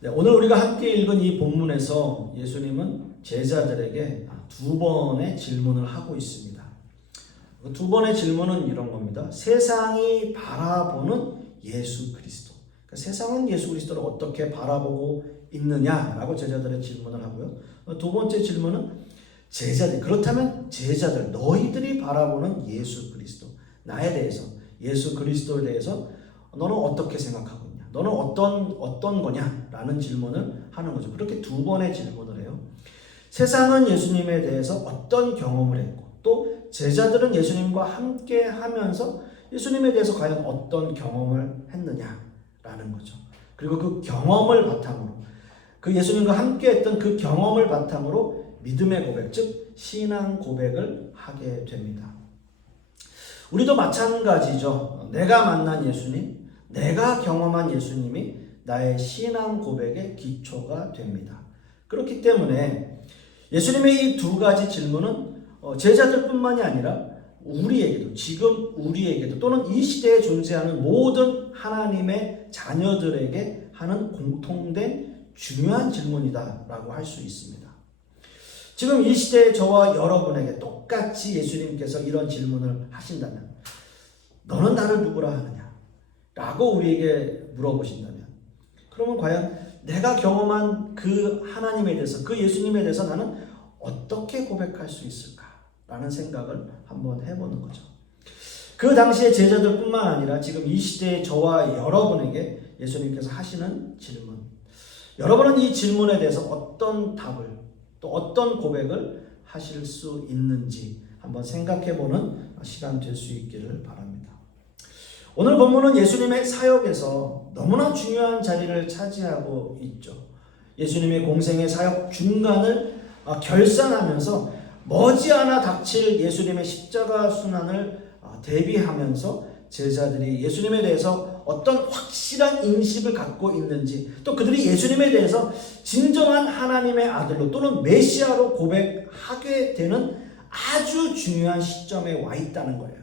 네, 오늘 우리가 함께 읽은 이 본문에서 예수님은 제자들에게 두 번의 질문을 하고 있습니다. 그 두 번의 질문은 이런 겁니다. 세상이 바라보는 예수 그리스도. 그러니까 세상은 예수 그리스도를 어떻게 바라보고 있느냐라고 제자들의 질문을 하고요. 두 번째 질문은 제자들, 그렇다면 제자들, 너희들이 바라보는 예수 그리스도, 나에 대해서, 예수 그리스도에 대해서 너는 어떻게 생각하고 있냐? 너는 어떤 거냐? 라는 질문을 하는 거죠. 그렇게 두 번의 질문을 해요. 세상은 예수님에 대해서 어떤 경험을 했고, 또 제자들은 예수님과 함께 하면서 예수님에 대해서 과연 어떤 경험을 했느냐라는 거죠. 그리고 그 경험을 바탕으로, 그 예수님과 함께 했던 그 경험을 바탕으로 믿음의 고백, 즉 신앙 고백을 하게 됩니다. 우리도 마찬가지죠. 내가 만난 예수님, 내가 경험한 예수님이 나의 신앙 고백의 기초가 됩니다. 그렇기 때문에 예수님의 이 두 가지 질문은 제자들뿐만이 아니라 우리에게도, 지금 우리에게도, 또는 이 시대에 존재하는 모든 하나님의 자녀들에게 하는 공통된 중요한 질문이다라고 할 수 있습니다. 지금 이 시대의 저와 여러분에게 똑같이 예수님께서 이런 질문을 하신다면, 너는 나를 누구라 하느냐? 라고 우리에게 물어보신다면, 그러면 과연 내가 경험한 그 하나님에 대해서, 그 예수님에 대해서 나는 어떻게 고백할 수 있을까라는 생각을 한번 해보는 거죠. 그 당시의 제자들뿐만 아니라 지금 이 시대의 저와 여러분에게 예수님께서 하시는 질문, 여러분은 이 질문에 대해서 어떤 답을, 또 어떤 고백을 하실 수 있는지 한번 생각해보는 시간 될 수 있기를 바랍니다. 오늘 본문은 예수님의 사역에서 너무나 중요한 자리를 차지하고 있죠. 예수님의 공생의 사역 중간을 결산하면서 머지않아 닥칠 예수님의 십자가 순환을 대비하면서 제자들이 예수님에 대해서 어떤 확실한 인식을 갖고 있는지, 또 그들이 예수님에 대해서 진정한 하나님의 아들로 또는 메시아로 고백하게 되는 아주 중요한 시점에 와 있다는 거예요.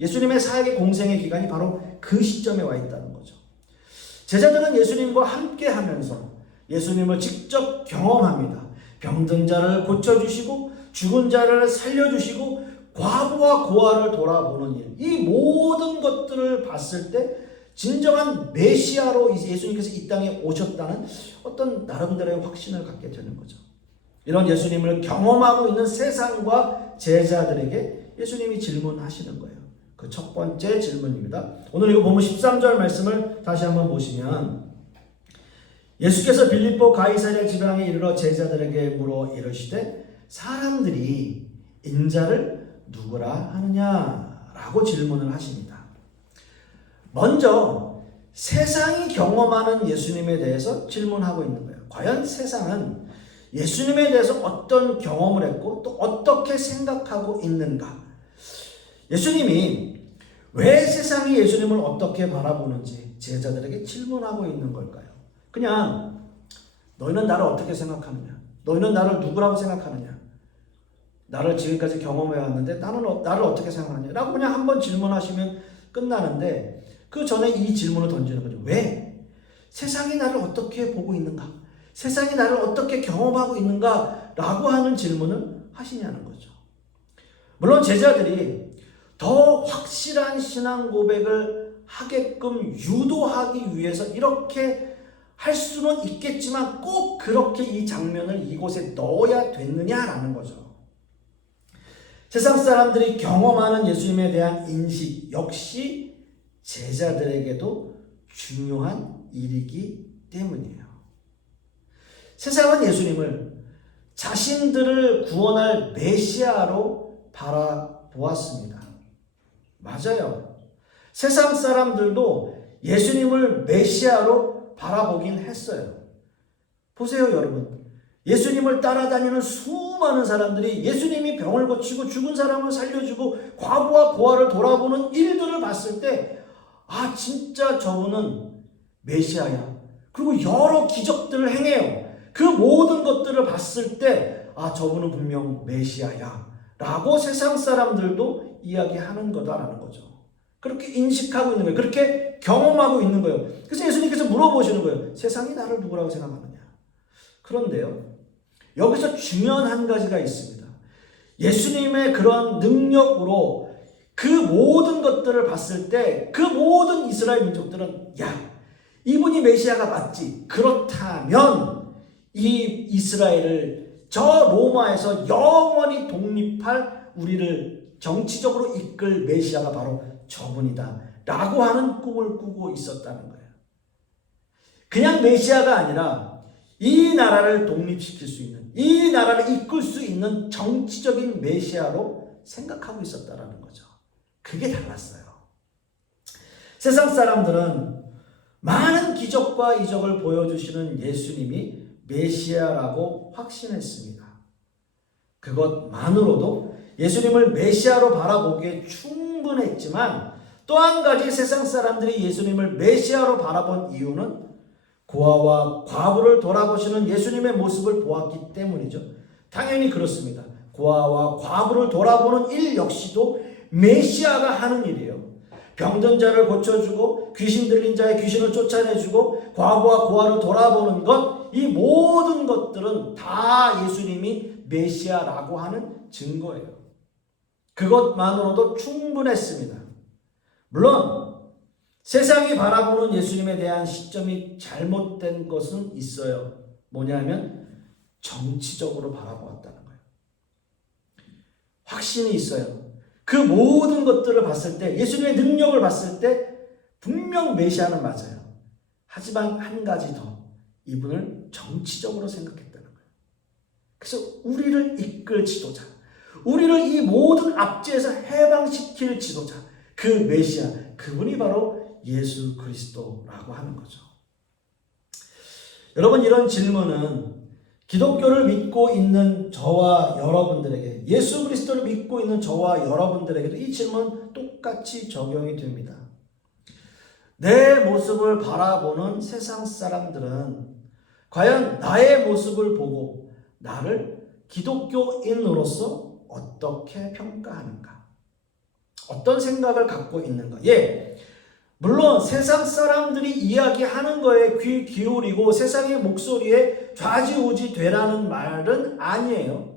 예수님의 사역의 공생의 기간이 바로 그 시점에 와 있다는 거죠. 제자들은 예수님과 함께 하면서 예수님을 직접 경험합니다. 병든 자를 고쳐주시고 죽은 자를 살려주시고 과부와 고아를 돌아보는 일, 이 모든 것들을 봤을 때 진정한 메시아로 예수님께서 이 땅에 오셨다는 어떤 나름대로의 확신을 갖게 되는 거죠. 이런 예수님을 경험하고 있는 세상과 제자들에게 예수님이 질문하시는 거예요. 그 첫 번째 질문입니다. 오늘 이거 보면 13절 말씀을 다시 한번 보시면, 예수께서 빌립보 가이사랴 지방에 이르러 제자들에게 물어 이르시되 사람들이 인자를 누구라 하느냐라고 질문을 하십니다. 먼저 세상이 경험하는 예수님에 대해서 질문하고 있는 거예요. 과연 세상은 예수님에 대해서 어떤 경험을 했고 또 어떻게 생각하고 있는가? 예수님이 왜 세상이 예수님을 어떻게 바라보는지 제자들에게 질문하고 있는 걸까요? 그냥 너희는 나를 어떻게 생각하느냐? 너희는 나를 누구라고 생각하느냐? 나를 지금까지 경험해 왔는데 나를 어떻게 생각하느냐? 라고 그냥 한번 질문하시면 끝나는데, 그 전에 이 질문을 던지는 거죠. 왜? 세상이 나를 어떻게 보고 있는가? 세상이 나를 어떻게 경험하고 있는가? 라고 하는 질문을 하시냐는 거죠. 물론 제자들이 더 확실한 신앙 고백을 하게끔 유도하기 위해서 이렇게 할 수는 있겠지만 꼭 그렇게 이 장면을 이곳에 넣어야 됐느냐라는 거죠. 세상 사람들이 경험하는 예수님에 대한 인식 역시 제자들에게도 중요한 일이기 때문이에요. 세상은 예수님을 자신들을 구원할 메시아로 바라보았습니다. 맞아요. 세상 사람들도 예수님을 메시아로 바라보긴 했어요. 보세요, 여러분. 예수님을 따라다니는 수많은 사람들이 예수님이 병을 고치고 죽은 사람을 살려주고 과부와 고아를 돌아보는 일들을 봤을 때, 아, 진짜 저분은 메시아야. 그리고 여러 기적들을 행해요. 그 모든 것들을 봤을 때, 아, 저분은 분명 메시아야 라고 세상 사람들도 이야기하는 거다라는 거죠. 그렇게 인식하고 있는 거예요. 그렇게 경험하고 있는 거예요. 그래서 예수님께서 물어보시는 거예요. 세상이 나를 누구라고 생각하느냐. 그런데요, 여기서 중요한 한 가지가 있습니다. 예수님의 그런 능력으로 그 모든 것들을 봤을 때 그 모든 이스라엘 민족들은 야, 이분이 메시아가 맞지. 그렇다면 이 이스라엘을 저 로마에서 영원히 독립할 우리를 정치적으로 이끌 메시아가 바로 저분이다 라고 하는 꿈을 꾸고 있었다는 거예요. 그냥 메시아가 아니라 이 나라를 독립시킬 수 있는, 이 나라를 이끌 수 있는 정치적인 메시아로 생각하고 있었다는 거죠. 그게 달랐어요. 세상 사람들은 많은 기적과 이적을 보여주시는 예수님이 메시아라고 확신했습니다. 그것만으로도 예수님을 메시아로 바라보기에 충분했지만 또 한 가지 세상 사람들이 예수님을 메시아로 바라본 이유는 고아와 과부를 돌아보시는 예수님의 모습을 보았기 때문이죠. 당연히 그렇습니다. 고아와 과부를 돌아보는 일 역시도 메시아가 하는 일이에요. 병든 자를 고쳐주고 귀신 들린 자의 귀신을 쫓아내주고 과부와 고아를 돌아보는 것, 이 모든 것들은 다 예수님이 메시아라고 하는 증거예요. 그것만으로도 충분했습니다. 물론 세상이 바라보는 예수님에 대한 시점이 잘못된 것은 있어요. 뭐냐면 정치적으로 바라보았다는 거예요. 확신이 있어요. 그 모든 것들을 봤을 때, 예수님의 능력을 봤을 때 분명 메시아는 맞아요. 하지만 한 가지 더, 이분을 정치적으로 생각했다는 거예요. 그래서 우리를 이끌 지도자, 우리를 이 모든 압제에서 해방시킬 지도자, 그 메시아, 그분이 바로 예수 그리스도라고 하는 거죠. 여러분, 이런 질문은 기독교를 믿고 있는 저와 여러분들에게, 예수 그리스도를 믿고 있는 저와 여러분들에게도 이 질문 똑같이 적용이 됩니다. 내 모습을 바라보는 세상 사람들은 과연 나의 모습을 보고 나를 기독교인으로서 어떻게 평가하는가? 어떤 생각을 갖고 있는가? 물론 세상 사람들이 이야기하는 거에 귀 기울이고 세상의 목소리에 좌지우지 되라는 말은 아니에요.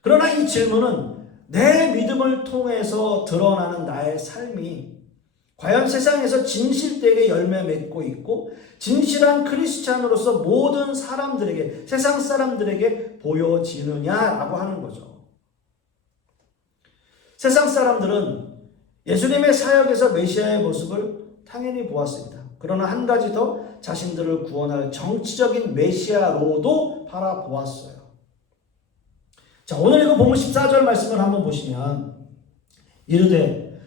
그러나 이 질문은 내 믿음을 통해서 드러나는 나의 삶이 과연 세상에서 진실되게 열매 맺고 있고 진실한 크리스찬으로서 모든 사람들에게, 세상 사람들에게 보여지느냐라고 하는 거죠. 세상 사람들은 예수님의 사역에서 메시아의 모습을 당연히 보았습니다. 그러나 한 가지 더, 자신들을 구원할 정치적인 메시아로도 바라보았어요. 자, 오늘 이거 본문 14절 말씀을 한번 보시면 이르되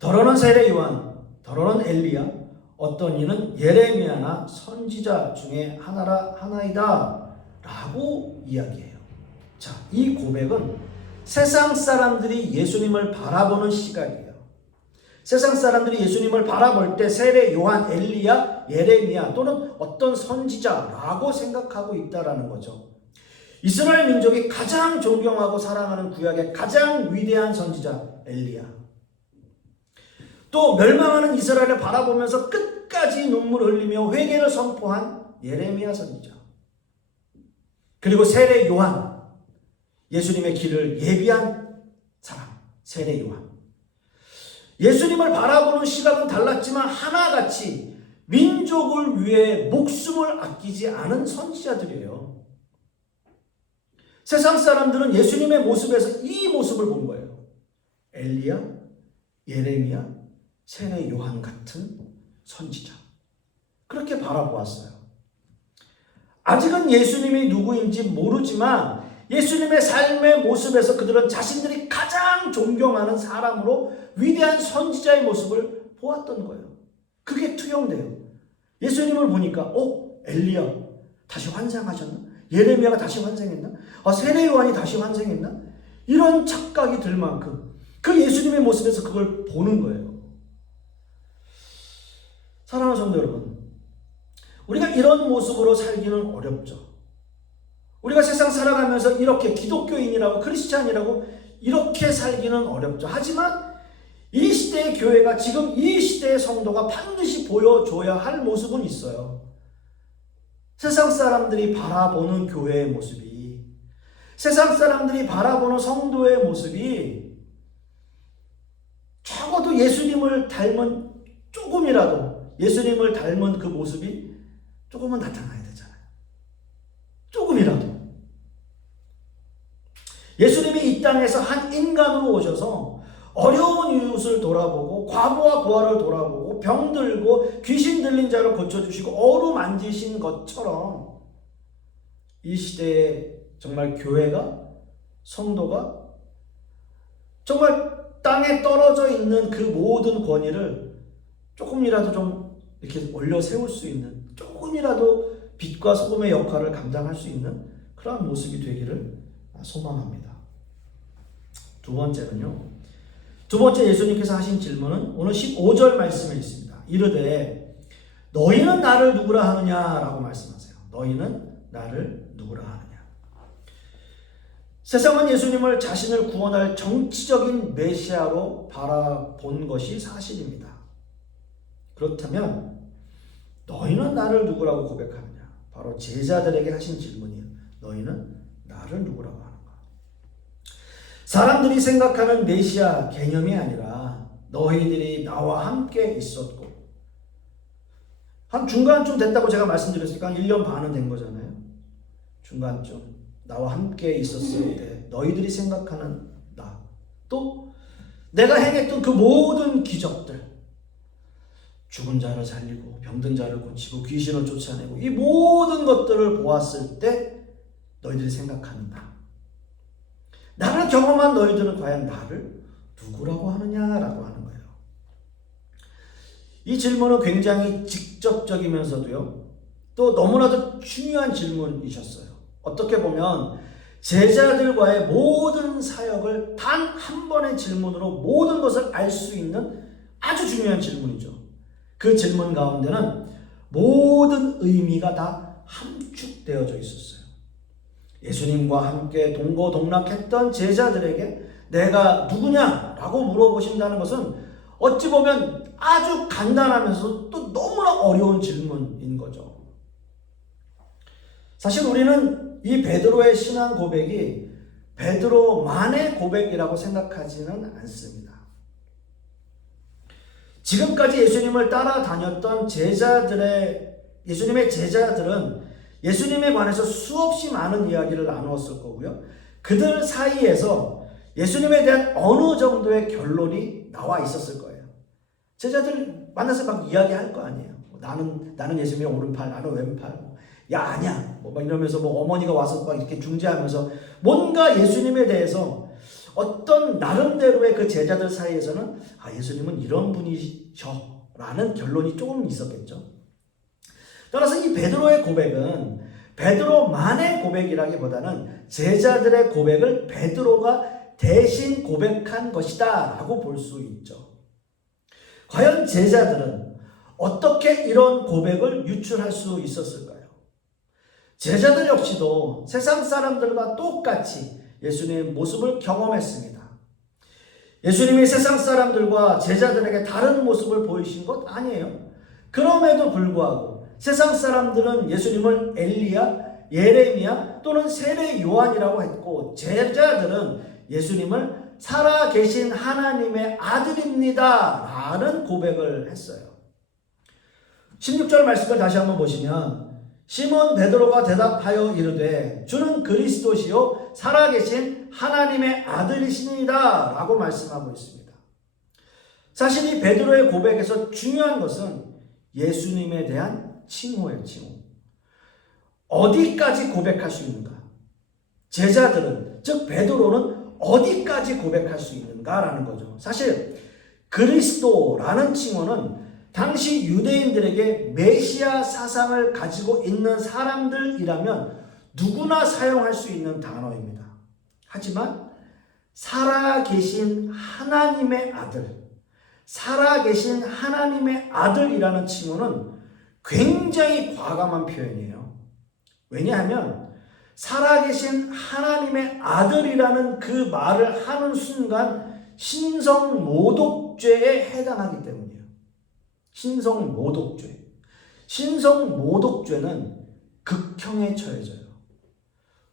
더러는 세례 요한, 더러는 엘리야, 어떤 이는 예레미야나 선지자 중에 하나이다 라고 이야기해요. 자, 이 고백은 세상 사람들이 예수님을 바라보는 시각이에요. 세상 사람들이 예수님을 바라볼 때 세례 요한, 엘리야, 예레미야 또는 어떤 선지자라고 생각하고 있다라는 거죠. 이스라엘 민족이 가장 존경하고 사랑하는 구약의 가장 위대한 선지자 엘리야, 또 멸망하는 이스라엘을 바라보면서 끝까지 눈물을 흘리며 회개를 선포한 예레미야 선지자, 그리고 세례 요한, 예수님의 길을 예비한 사람 세례 요한. 예수님을 바라보는 시각은 달랐지만 하나같이 민족을 위해 목숨을 아끼지 않은 선지자들이에요. 세상 사람들은 예수님의 모습에서 이 모습을 본 거예요. 엘리야, 예레미야, 세례 요한 같은 선지자. 그렇게 바라보았어요. 아직은 예수님이 누구인지 모르지만 예수님의 삶의 모습에서 그들은 자신들이 가장 존경하는 사람으로 위대한 선지자의 모습을 보았던 거예요. 그게 투영돼요. 예수님을 보니까 엘리야 다시 환생하셨나? 예레미야가 다시 환생했나? 세례 요한이 다시 환생했나? 이런 착각이 들 만큼 그 예수님의 모습에서 그걸 보는 거예요. 사랑하는 성도 여러분, 우리가 이런 모습으로 살기는 어렵죠. 우리가 세상 살아가면서 이렇게 기독교인이라고 크리스찬이라고 이렇게 살기는 어렵죠. 하지만 이 시대의 교회가, 지금 이 시대의 성도가 반드시 보여줘야 할 모습은 있어요. 세상 사람들이 바라보는 교회의 모습이, 세상 사람들이 바라보는 성도의 모습이 적어도 예수님을 닮은, 조금이라도 예수님을 닮은 그 모습이 조금은 나타나야 되잖아요. 조금이라도. 예수님이 이 땅에서 한 인간으로 오셔서 어려운 이웃을 돌아보고, 과부와 고아를 돌아보고, 병들고 귀신 들린 자를 고쳐주시고 어루만지신 것처럼 이 시대에 정말 교회가, 성도가 정말 땅에 떨어져 있는 그 모든 권위를 조금이라도 좀 이렇게 올려 세울 수 있는, 조금이라도 빛과 소금의 역할을 감당할 수 있는 그러한 모습이 되기를 소망합니다. 두 번째는요, 두 번째 예수님께서 하신 질문은 오늘 15절 말씀에 있습니다. 이르되 너희는 나를 누구라 하느냐라고 말씀하세요. 너희는 나를 누구라 하느냐. 세상은 예수님을 자신을 구원할 정치적인 메시아로 바라본 것이 사실입니다. 그렇다면 너희는 나를 누구라고 고백하느냐? 바로 제자들에게 하신 질문이에요. 너희는 나를 누구라고 하는가? 사람들이 생각하는 메시아 개념이 아니라 너희들이 나와 함께 있었고, 한 중간쯤 됐다고 제가 말씀드렸으니까 1년 반은 된 거잖아요. 중간쯤 나와 함께 있었을 때 너희들이 생각하는 나, 또 내가 행했던 그 모든 기적들, 죽은 자를 살리고 병든 자를 고치고 귀신을 쫓아내고 이 모든 것들을 보았을 때 너희들이 생각하는 나, 나를 경험한 너희들은 과연 나를 누구라고 하느냐라고 하는 거예요. 이 질문은 굉장히 직접적이면서도요, 또 너무나도 중요한 질문이셨어요. 어떻게 보면 제자들과의 모든 사역을 단 한 번의 질문으로 모든 것을 알 수 있는 아주 중요한 질문이죠. 그 질문 가운데는 모든 의미가 다 함축되어져 있었어요. 예수님과 함께 동고동락했던 제자들에게 내가 누구냐라고 물어보신다는 것은 어찌 보면 아주 간단하면서 또 너무나 어려운 질문인 거죠. 사실 우리는 이 베드로의 신앙 고백이 베드로만의 고백이라고 생각하지는 않습니다. 지금까지 예수님을 따라다녔던 예수님의 제자들은 예수님에 관해서 수없이 많은 이야기를 나누었을 거고요. 그들 사이에서 예수님에 대한 어느 정도의 결론이 나와 있었을 거예요. 제자들 만나서 막 이야기할 거 아니에요. 나는 예수님의 오른팔, 나는 왼팔. 야, 아니야. 막 이러면서 어머니가 와서 막 이렇게 중재하면서 뭔가 예수님에 대해서 어떤 나름대로의 그 제자들 사이에서는 예수님은 이런 분이셔 라는 결론이 조금 있었겠죠. 따라서 이 베드로의 고백은 베드로만의 고백이라기보다는 제자들의 고백을 베드로가 대신 고백한 것이다 라고 볼 수 있죠. 과연 제자들은 어떻게 이런 고백을 유출할 수 있었을까요? 제자들 역시도 세상 사람들과 똑같이 예수님의 모습을 경험했습니다. 예수님이 세상 사람들과 제자들에게 다른 모습을 보이신 것 아니에요. 그럼에도 불구하고 세상 사람들은 예수님을 엘리야, 예레미야 또는 세례 요한이라고 했고, 제자들은 예수님을 살아계신 하나님의 아들입니다 라는 고백을 했어요. 16절 말씀을 다시 한번 보시면 시몬 베드로가 대답하여 이르되 주는 그리스도시요 살아계신 하나님의 아들이시니이다 라고 말씀하고 있습니다. 사실 이 베드로의 고백에서 중요한 것은 예수님에 대한 칭호예요. 칭호. 어디까지 고백할 수 있는가? 제자들은, 즉 베드로는 어디까지 고백할 수 있는가라는 거죠. 사실 그리스도라는 칭호는 당시 유대인들에게 메시아 사상을 가지고 있는 사람들이라면 누구나 사용할 수 있는 단어입니다. 하지만 살아계신 하나님의 아들, 살아계신 하나님의 아들이라는 칭호는 굉장히 과감한 표현이에요. 왜냐하면 살아계신 하나님의 아들이라는 그 말을 하는 순간 신성모독죄에 해당하기 때문이에요. 신성모독죄. 신성모독죄는 극형에 처해져요.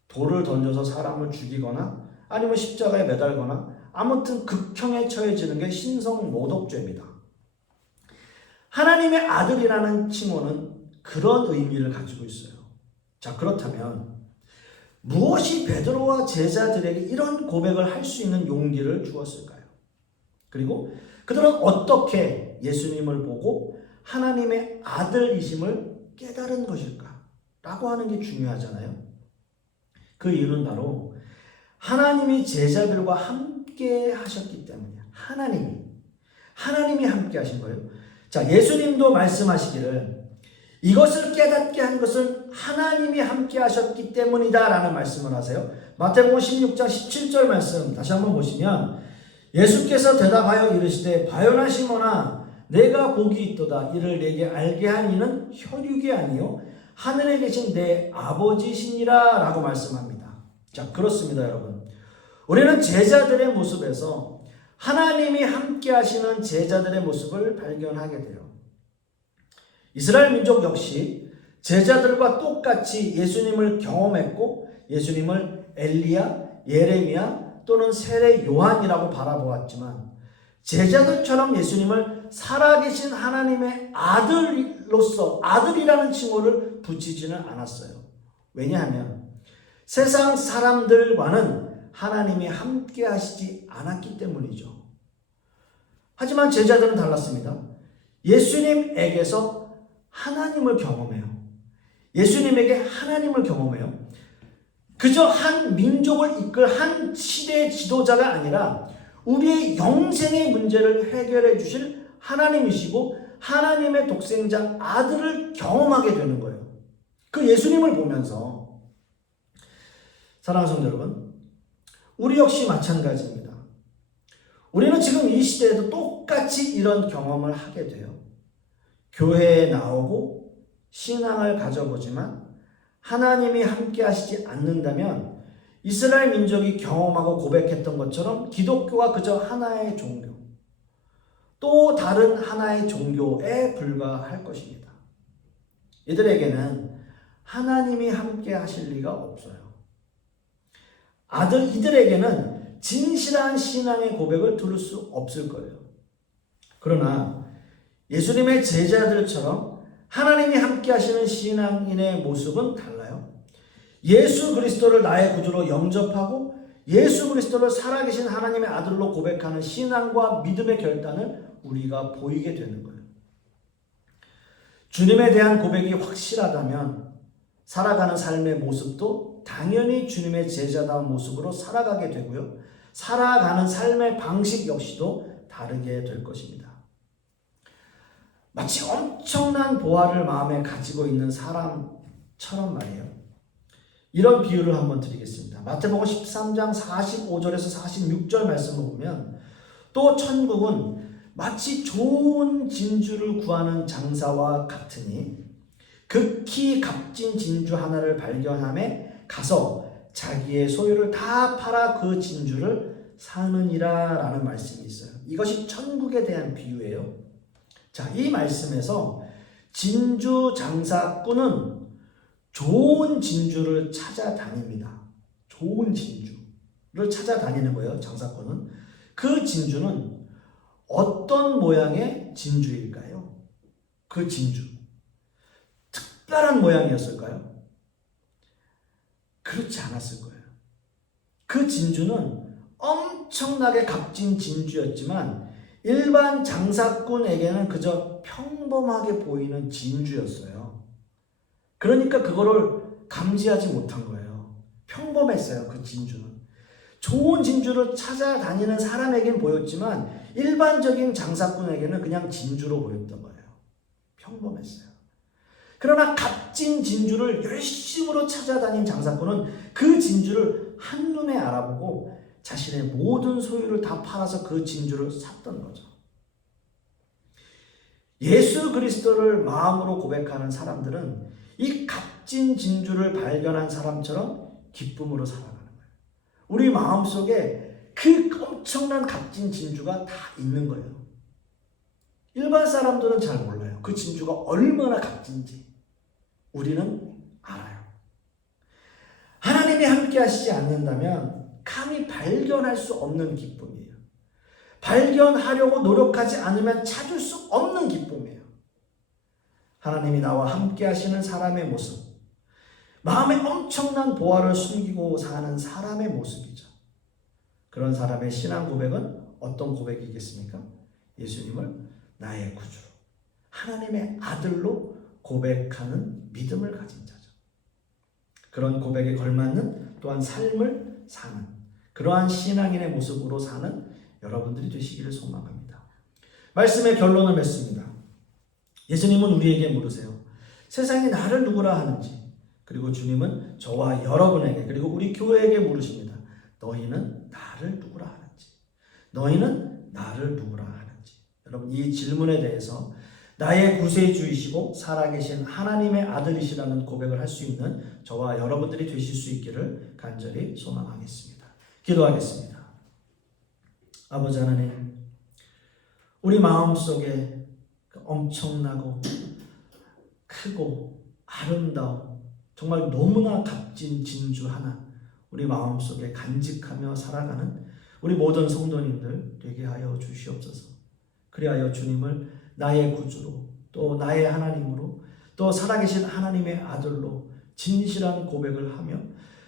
돌을 던져서 사람을 죽이거나 아니면 십자가에 매달거나 아무튼 극형에 처해지는 게 신성모독죄입니다. 하나님의 아들이라는 칭호는 그런 의미를 가지고 있어요. 자, 그렇다면 무엇이 베드로와 제자들에게 이런 고백을 할 수 있는 용기를 주었을까요? 그리고 그들은 어떻게 예수님을 보고 하나님의 아들이심을 깨달은 것일까? 라고 하는 게 중요하잖아요. 그 이유는 바로 하나님이 제자들과 함께 하셨기 때문이에요. 하나님이 함께 하신 거예요. 자, 예수님도 말씀하시기를 이것을 깨닫게 한 것은 하나님이 함께 하셨기 때문이다 라는 말씀을 하세요. 마태복음 16장 17절 말씀 다시 한번 보시면 예수께서 대답하여 이르시되 바요나 시몬아 내가 복이 있도다. 이를 내게 알게 한 이는 혈육이 아니요 하늘에 계신 내 아버지시니라 라고 말씀합니다. 자, 그렇습니다 여러분. 우리는 제자들의 모습에서 하나님이 함께 하시는 제자들의 모습을 발견하게 돼요. 이스라엘 민족 역시 제자들과 똑같이 예수님을 경험했고 예수님을 엘리야, 예레미야 또는 세례 요한이라고 바라보았지만 제자들처럼 예수님을 살아계신 하나님의 아들로서 아들이라는 칭호를 붙이지는 않았어요. 왜냐하면 세상 사람들과는 하나님이 함께 하시지 않았기 때문이죠. 하지만 제자들은 달랐습니다. 예수님에게서 하나님을 경험해요. 예수님에게 하나님을 경험해요. 그저 한 민족을 이끌 한 시대의 지도자가 아니라 우리의 영생의 문제를 해결해 주실 하나님이시고 하나님의 독생자 아들을 경험하게 되는 거예요. 그 예수님을 보면서 사랑하는 성도 여러분, 우리 역시 마찬가지입니다. 우리는 지금 이 시대에도 똑같이 이런 경험을 하게 돼요. 교회에 나오고 신앙을 가져보지만 하나님이 함께 하시지 않는다면 이스라엘 민족이 경험하고 고백했던 것처럼 기독교가 그저 하나의 종교, 또 다른 하나의 종교에 불과할 것입니다. 이들에게는 하나님이 함께 하실 리가 없어요. 이들에게는 진실한 신앙의 고백을 들을 수 없을 거예요. 그러나 예수님의 제자들처럼 하나님이 함께 하시는 신앙인의 모습은 달라요. 예수 그리스도를 나의 구주로 영접하고 예수 그리스도를 살아계신 하나님의 아들로 고백하는 신앙과 믿음의 결단을 우리가 보이게 되는 거예요. 주님에 대한 고백이 확실하다면 살아가는 삶의 모습도 당연히 주님의 제자다운 모습으로 살아가게 되고요. 살아가는 삶의 방식 역시도 다르게 될 것입니다. 마치 엄청난 보화를 마음에 가지고 있는 사람처럼 말이에요. 이런 비유를 한번 드리겠습니다. 마태복음 13장 45절에서 46절 말씀을 보면 또 천국은 마치 좋은 진주를 구하는 장사와 같으니 극히 값진 진주 하나를 발견함에 가서 자기의 소유를 다 팔아 그 진주를 사느니라 라는 말씀이 있어요. 이것이 천국에 대한 비유예요. 자, 이 말씀에서 진주 장사꾼은 좋은 진주를 찾아다닙니다. 좋은 진주를 찾아다니는 거예요. 장사꾼은. 그 진주는 어떤 모양의 진주일까요? 그 진주. 특별한 모양이었을까요? 그렇지 않았을 거예요. 그 진주는 엄청나게 값진 진주였지만 일반 장사꾼에게는 그저 평범하게 보이는 진주였어요. 그러니까 그거를 감지하지 못한 거예요. 평범했어요. 그 진주는. 좋은 진주를 찾아다니는 사람에겐 보였지만 일반적인 장사꾼에게는 그냥 진주로 보였던 거예요. 평범했어요. 그러나 값진 진주를 열심으로 찾아다닌 장사꾼은 그 진주를 한눈에 알아보고 자신의 모든 소유를 다 팔아서 그 진주를 샀던 거죠. 예수 그리스도를 마음으로 고백하는 사람들은 이 값진 진주를 발견한 사람처럼 기쁨으로 살아가는 거예요. 우리 마음속에 그 엄청난 값진 진주가 다 있는 거예요. 일반 사람들은 잘 몰라요. 그 진주가 얼마나 값진지 우리는 알아요. 하나님이 함께 하시지 않는다면 감히 발견할 수 없는 기쁨이에요. 발견하려고 노력하지 않으면 찾을 수 없는 기쁨이에요. 하나님이 나와 함께 하시는 사람의 모습, 마음에 엄청난 보화를 숨기고 사는 사람의 모습이죠. 그런 사람의 신앙 고백은 어떤 고백이겠습니까? 예수님을 나의 구주로, 하나님의 아들로 고백하는 믿음을 가진 자죠. 그런 고백에 걸맞는 또한 삶을 사는 그러한 신앙인의 모습으로 사는 여러분들이 되시기를 소망합니다. 말씀의 결론을 맺습니다. 예수님은 우리에게 물으세요. 세상이 나를 누구라 하는지, 그리고 주님은 저와 여러분에게 그리고 우리 교회에게 물으십니다. 너희는 나를 누구라 하는지, 너희는 나를 누구라 하는지. 여러분, 이 질문에 대해서 나의 구세주이시고 살아계신 하나님의 아들이시라는 고백을 할 수 있는 저와 여러분들이 되실 수 있기를 간절히 소망하겠습니다. 기도하겠습니다. 아버지 하나님, 우리 마음속에 엄청나고 크고 아름다운 정말 너무나 값진 진주 하나 우리 마음속에 간직하며 살아가는 우리 모든 성도님들 되게 하여 주시옵소서. 그리하여 주님을 나의 구주로 또 나의 하나님으로 또 살아계신 하나님의 아들로 진실한 고백을 하며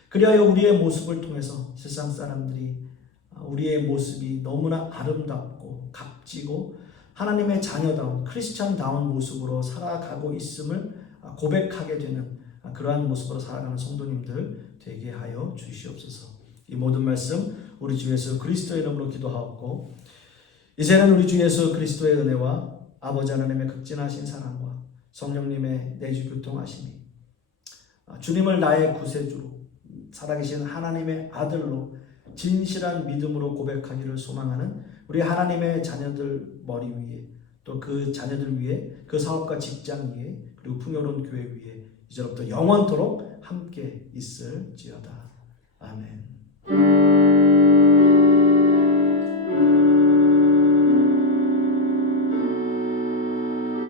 그리하여 우리의 모습을 통해서 세상 사람들이 우리의 모습이 너무나 아름답고 값지고 하나님의 자녀다운 크리스찬다운 모습으로 살아가고 있음을 고백하게 되는 그러한 모습으로 살아가는 성도님들 되게 하여 주시옵소서. 이 모든 말씀 우리 주 예수 그리스도의 이름으로 기도하옵고 이제는 우리 주 예수 그리스도의 은혜와 아버지 하나님의 극진하신 사랑과 성령님의 내주 교통하심이 주님을 나의 구세주로 살아계신 하나님의 아들로 진실한 믿음으로 고백하기를 소망하는 우리 하나님의 자녀들 머리 위에 또 그 자녀들 위에 그 사업과 직장 위에 그리고 풍요로운 교회 위에 이제부터 영원토록 함께 있을지어다. 아멘.